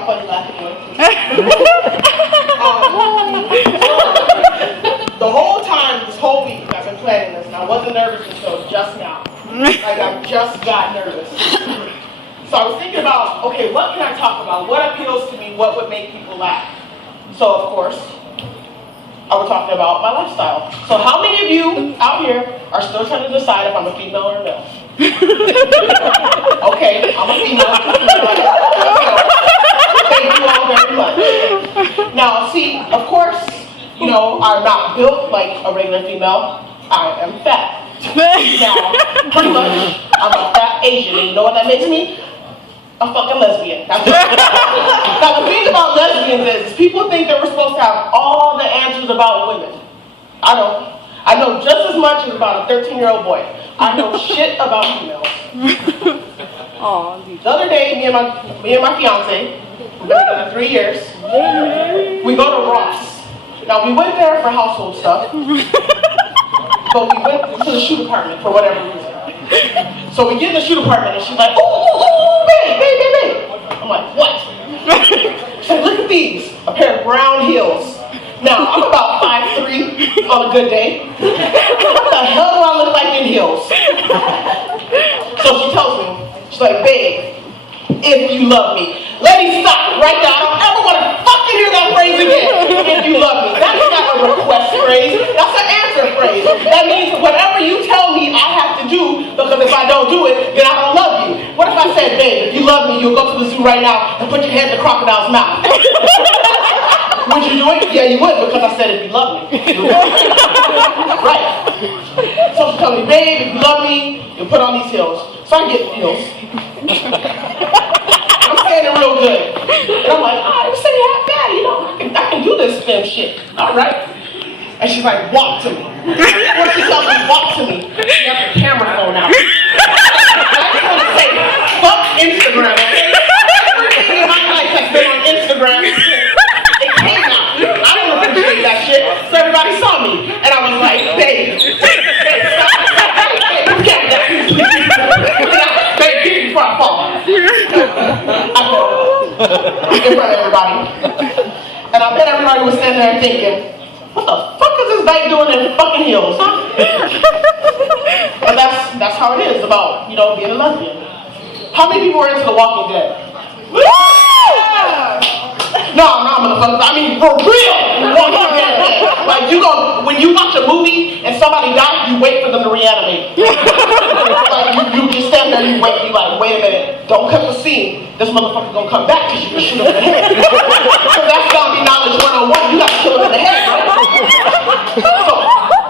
my funny laughing one. The whole time, this whole week, I've been planning this, and I wasn't nervous until just now. Like, I just got nervous. So I was thinking about, okay, what can I talk about? What appeals to me? What would make people laugh? So, of course, I was talking about my lifestyle. So how many of you out here are still trying to decide if I'm a female or a male? Okay, I'm a female. Thank you all very much. Now, see, of course, you know, I'm not built like a regular female. I am fat. Now, pretty much, I'm a fat Asian. And you know what that makes me? A fucking lesbian. Now, the thing about lesbians is people think that we're supposed to have all the answers about women. I don't. I know just as much as about a 13-year-old boy. I know shit about females. The other day, me and my fiance, we've been together 3 years. We go to Ross. Now we went there for household stuff, but we went to the shoe department for whatever reason. So we get in the shoe department and she's like, ooh, babe. I'm like, what? She's like, look at these, a pair of brown heels. Now, I'm about 5'3" on a good day. What the hell do I look like in heels? So she tells me, she's like, babe, if you love me. Let me stop right now. I don't ever want to fucking hear that phrase again. If you love me. That's not a request phrase. That's an answer phrase. That means whatever you tell me I have to do, because if I don't do it, then I don't love you. What if I said, babe, if you love me, you'll go to the zoo right now and put your head in the crocodile's mouth? Would you do it? Yeah, you would, because I said if you love me. Right. So she told me, babe, if you love me, you'll put on these heels. So I get heels. I'm standing real good. And I'm like, oh, you say half bad, you know, I can do this damn shit. All right. And she's like, walk to me. When she tells me, walk to me, she has her camera phone out. I just want to say, fuck Instagram, okay? Everything in my life has been on Instagram. It came out. I don't appreciate that shit. So everybody saw me. And I was like, babe, stop. Babe, get that. Babe, get it before I fall. In front of everybody. And I bet everybody was standing there thinking, what the fuck is this dyke doing in fucking heels, huh? But that's how it is about, you know, being a lesbian. How many people are into The Walking Dead? No, motherfuckers. I mean, for real. Walking Dead. Like, you go, when you watch a movie and somebody dies, you wait for them to reanimate. Like, you just stand there and you wait. You like, wait a minute. Don't cut the scene. This motherfucker's gonna come back because you can shoot him in the head. So that's zombie knowledge 101. You gotta kill him in the head, right? So,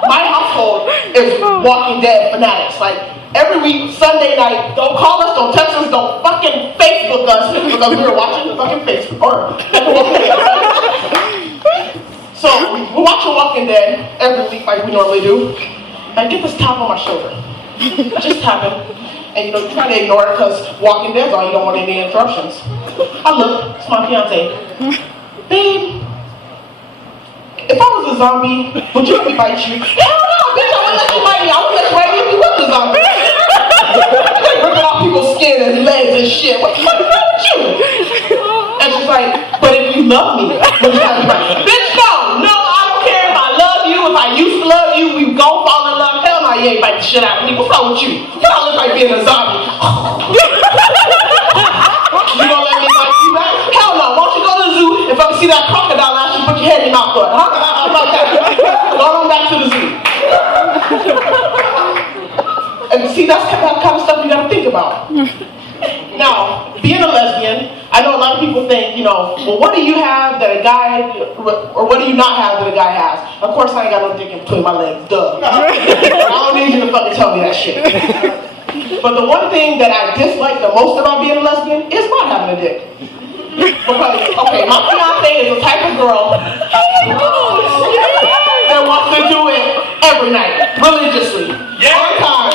my household is Walking Dead fanatics. Like, every week, Sunday night, don't call us, don't text us, don't fucking Facebook us because we were watching the fucking Facebook or Walking Dead. So we're watching Walking Dead every week like we normally do. And I get this tap on my shoulder. Just tapping. And you know, you try to ignore it because Walking Dead's on, you don't want any interruptions. I look, it's my fiance. Babe, if I was a zombie, would you let me bite you? Hell no, bitch, I wouldn't let you bite me. I wouldn't let you bite me if you was a zombie. Ripping off people's skin and legs and shit. What the fuck is wrong with you? And she's like, but if you love me, would you let me bite me? Bitch, no, I don't care if I love you, if I used to love you, we gon' fall in love. Hell no, you ain't bite the shit out of me. What's wrong with you? You don't look like being a zombie. You gonna let me bite you back? Hell no, why don't you go to the zoo? If I can see that crocodile, I should put your head in your mouth for it. Huh? How about that? Go on back to the zoo. And see, that's the kind of stuff you gotta think about. Now, being a lesbian, I know a lot of people think, you know, well, what do you have that a guy, or what do you not have that a guy has? Of course, I ain't got no dick in between my legs, duh. I don't need you to fucking tell me that shit. But the one thing that I dislike the most about being a lesbian is not having a dick. Because, okay, my fiance is the type of girl that wants to do it every night, religiously, all the time.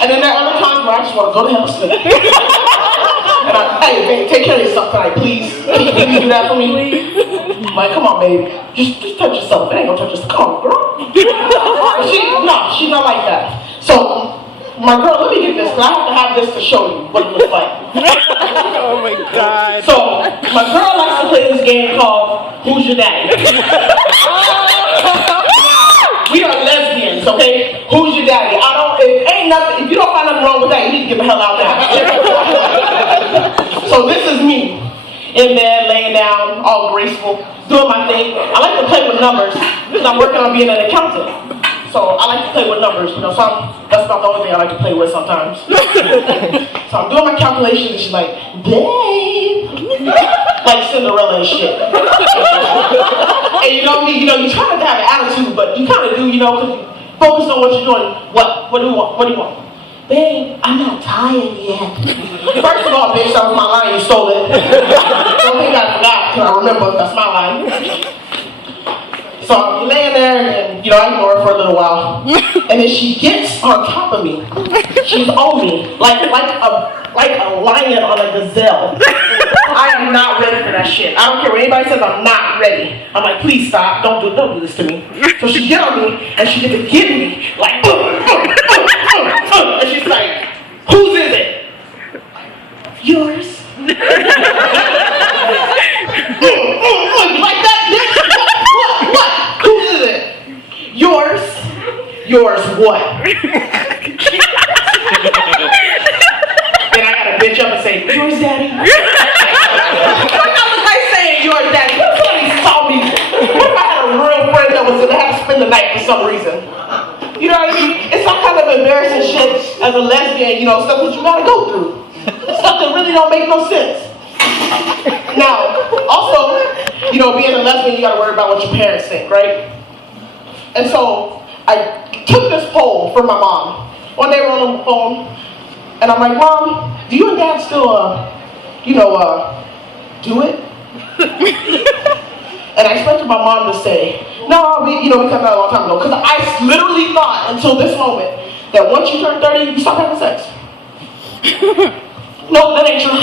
And then there are other times where I just want to go to hell and sleep. And hey, babe, take care of yourself tonight, please. Can you do that for me? I'm like, come on, babe. Just touch yourself. It ain't gonna touch yourself. Come on, girl. She's not like that. So, my girl, let me get this, because I have to have this to show you what it looks like. Oh my God. So, my girl likes to play this game called Who's Your Daddy? We are lesbians, okay? Who's your daddy? If you don't find nothing wrong with that, you need to get the hell out now. So this is me, in bed, laying down, all graceful, doing my thing. I like to play with numbers, because I'm working on being an accountant. So I like to play with numbers, you know, that's about the only thing I like to play with sometimes. So I'm doing my calculations, and she's like, babe, like Cinderella and shit. And you know me, you try not to have an attitude, but you kind of do, because you focus on what you're doing. What do you want? What do you want? Babe, I'm not tired yet. First of all, bitch, that was my line, you stole it. Don't think I forgot, because I remember that's my line. So I'm laying there, and I ignore her for a little while, and then she gets on top of me. She's on me like a lion on a gazelle. I am not ready for that shit. I don't care what anybody says. I'm not ready. I'm like, please stop. Don't do this to me. So she get on me, and she gets to get me like, and she's like, whose is it? Yours. Like that, bitch. What? Whose is it? Yours. Yours what? Then I gotta bitch up and say, yours, daddy. What the guy saying yours, daddy? Somebody saw me. What if I had a real friend that was gonna have to spend the night for some reason? You know what I mean? It's all kind of embarrassing shit as a lesbian, stuff that you gotta go through. Stuff that really don't make no sense. Now, also, being a lesbian, you gotta worry about what your parents think, right? And so, I took this poll for my mom. One day we're on the phone, and I'm like, Mom, do you and Dad still, do it? And I expected my mom to say, no, we cut that a long time ago. Because I literally thought until this moment that once you turn 30, you stop having sex. No, that ain't true.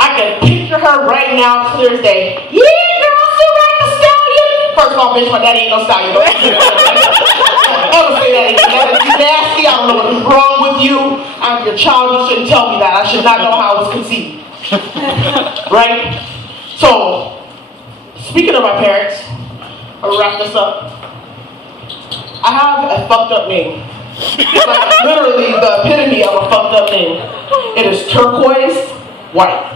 I can picture her right now, clear as day. Yeah, girl, still got the stallion. First of all, bitch, my daddy ain't no stallion. Ever say that again. That is nasty. I don't know what is wrong with you. I'm your child. You shouldn't tell me that. I should not know how I was conceived. Right? So, speaking of my parents, I'll wrap this up. I have a fucked up name. It's like literally the epitome of a fucked up name. It is turquoise white.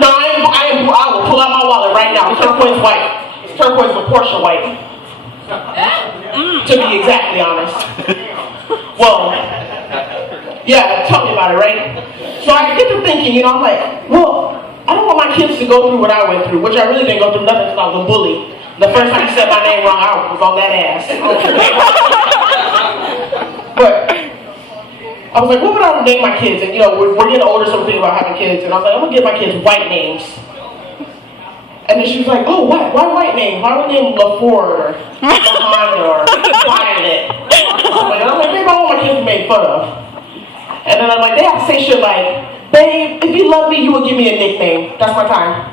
No, I will pull out my wallet right now. Turquoise white. It's turquoise with Porscha White. To be exactly honest. Well, yeah, tell me about it, right? So I get to thinking, I'm like, well, I don't want my kids to go through what I went through, which I really didn't go through nothing because I was a bully. The first time you said my name wrong, I was on that ass. But I was like, what would I name my kids? And we're getting older, so we're thinking about having kids. And I was like, I'm gonna give my kids white names. And then she was like, oh, what? Why white names? Why would I name LaFord or Honda or Violet? And I'm like, maybe I want my kids to be made fun of. And then I'm like, they have to say shit like, babe, if you love me, you will give me a nickname. That's my time.